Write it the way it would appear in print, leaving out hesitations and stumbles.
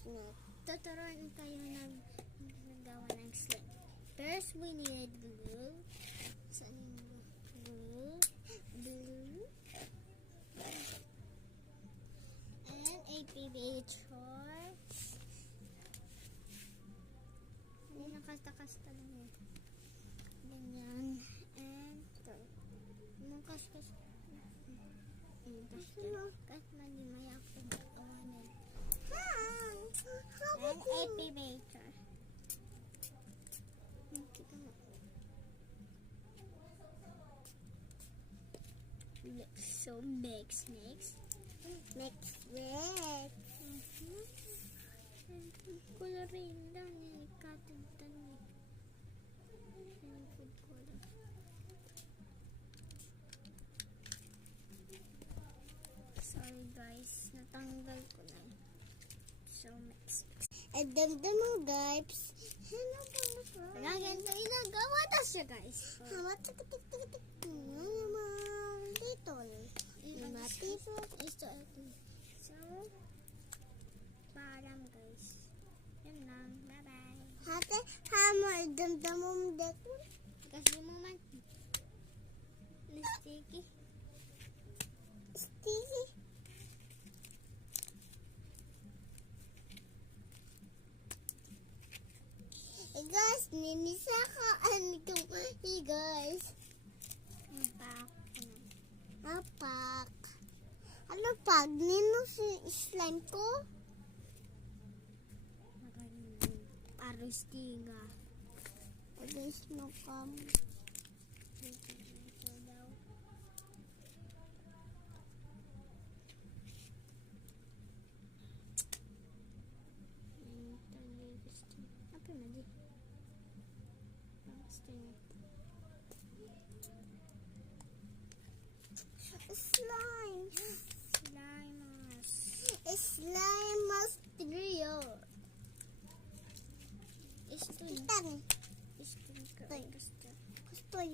snake. Tuturuan kayo nagawa ng slime. First, we need glue. Saan yung glue? Glue. And a PVA chart. Hindi nakasta-kasta lang yun. Ganyan. And ito. Yung kaskas. Kahit malimaya ako magawanan. And a PVA chart. Kita mo. So, mix. Colorin lang yan. Ikatagtan mo. Food color. Sorry guys. Natanggal ko na. So, mix. And damdam mo guys. Wala ganito inagawa na siya guys. So, parang guys. Yan lang. Bye-bye. Hati, hammer. Damdam mo dito. Kasi mo man. Sticky. Guys, ninisakaan ko. Hey guys. Apak. Ano pag? Nino si slime ko? Aristiga. Guys, no come. Apa lagi? Slimas trio. Estoy.